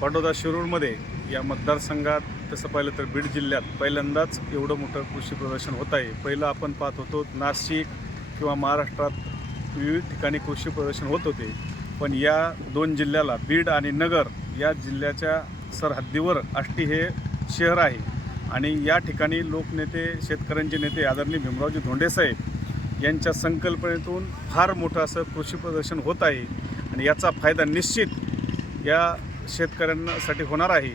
पाटोदा शिरूरमध्ये या मतदारसंघात तसं पाहिलं तर बीड जिल्ह्यात पहिल्यांदाच एवढं मोठं कृषी प्रदर्शन होत आहे. पहिलं आपण पाहत होतो नाशिक किंवा महाराष्ट्रात विविध ठिकाणी कृषी प्रदर्शन होत होते. पण या दोन जिल्ह्याला बीड आणि नगर या जिल्ह्याच्या सरहद्दीवर आष्टी हे शहर आहे. आणि या ठिकाणी लोकनेते शेतकऱ्यांचे नेते आदरणीय भीमरावजी धोंडेसाहेब यांच्या संकल्पनेतून फार मोठं असं कृषी प्रदर्शन होत आहे. आणि याचा फायदा निश्चित या शेतकऱ्यांसाठी होणार आहे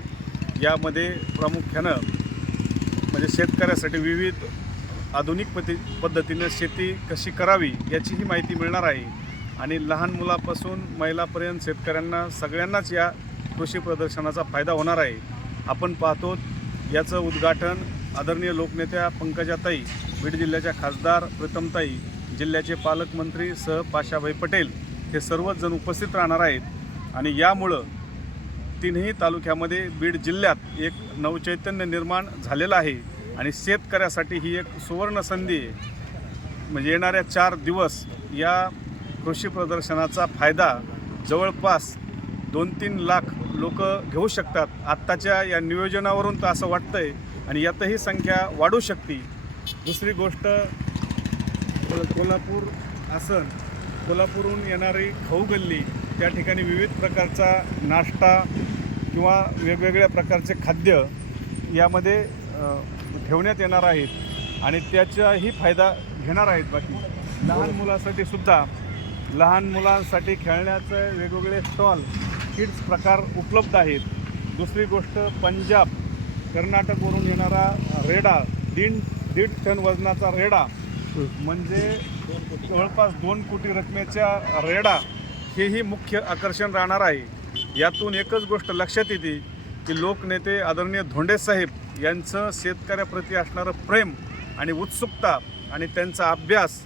यामध्ये प्रामुख्यानं म्हणजे शेतकऱ्यासाठी विविध आधुनिक पद्धती पद्धतीनं शेती कशी करावी याचीही माहिती मिळणार आहे. आणि लहान मुलापासून महिलापर्यंत शेतकऱ्यांना सगळ्यांनाच या कृषी प्रदर्शनाचा फायदा होणार आहे. आपण पाहतो याचं उद्घाटन आदरणीय लोकनेत्या पंकजाताई बीड जिल्ह्याच्या खासदार प्रीतमताई जिल्ह्याचे पालकमंत्री सह पाशाभाई पटेल हे सर्वच जण उपस्थित राहणार आहेत. आणि यामुळं तीनही तालुक्यामध्ये बीड जिल्ह्यात एक नवचैतन्य निर्माण झालेलं आहे आणि शेतकऱ्यासाठी ही एक सुवर्ण संधी आहे. म्हणजे येणाऱ्या चार दिवस या कृषी प्रदर्शनाचा फायदा जवळपास दोन तीन लाख लोक घेऊ शकतात. आत्ताच्या या नियोजनावरून तर असं वाटतं आहे आणि यातही संख्या वाढू शकते. दुसरी गोष्ट कोल्हापूर आसन कोल्हापूरहून येणारी खाऊ गल्ली त्या ठिकाणी विविध प्रकारचा नाश्ता किंवा वेगवेगळ्या प्रकारचे खाद्य यामध्ये ठेवण्यात येणार आहेत आणि त्याचाही फायदा घेणार आहेत बाकी. लहान मुलासाठी सुद्धा लहान मुलांसाठी खेळण्याचे वेगवेगळे स्टॉल किड्स प्रकार उपलब्ध आहेत. दुसरी गोष्ट पंजाब कर्नाटकवरून येणारा रेडा दीड दीड टन वजनाचा रेडा म्हणजे जवळपास दोन कोटी रकमेच्या रेडा हेही मुख्य आकर्षण राहणार आहे. यातून एकच गोष्ट लक्षात येते की लोकनेते आदरणीय धोंडे साहेब यांचं शेतकऱ्याप्रती असणारं प्रेम आणि उत्सुकता आणि त्यांचा अभ्यास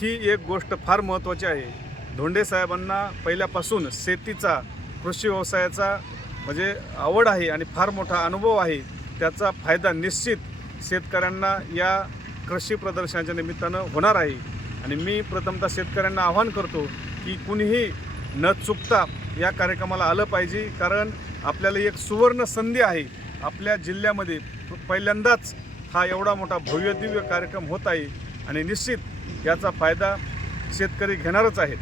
ही एक गोष्ट फार महत्त्वाची आहे. धोंडे साहेबांना पहिल्यापासून शेतीचा कृषी व्यवसायाचा म्हणजे आवड आहे आणि फार मोठा अनुभव आहे. त्याचा फायदा निश्चित शेतकऱ्यांना या कृषी प्रदर्शनाच्या निमित्तानं होणार आहे. आणि मी प्रथमतः शेतकऱ्यांना आवाहन करतो की कुणीही न चुकता या कार्यक्रमाला आलं पाहिजे. कारण आपल्याला एक सुवर्ण संधी आहे. आपल्या जिल्ह्यामध्ये पहिल्यांदाच हा एवढा मोठा भव्यदिव्य कार्यक्रम होत आहे. आणि निश्चित याचा फायदा शेतकरी घेणारच आहेत.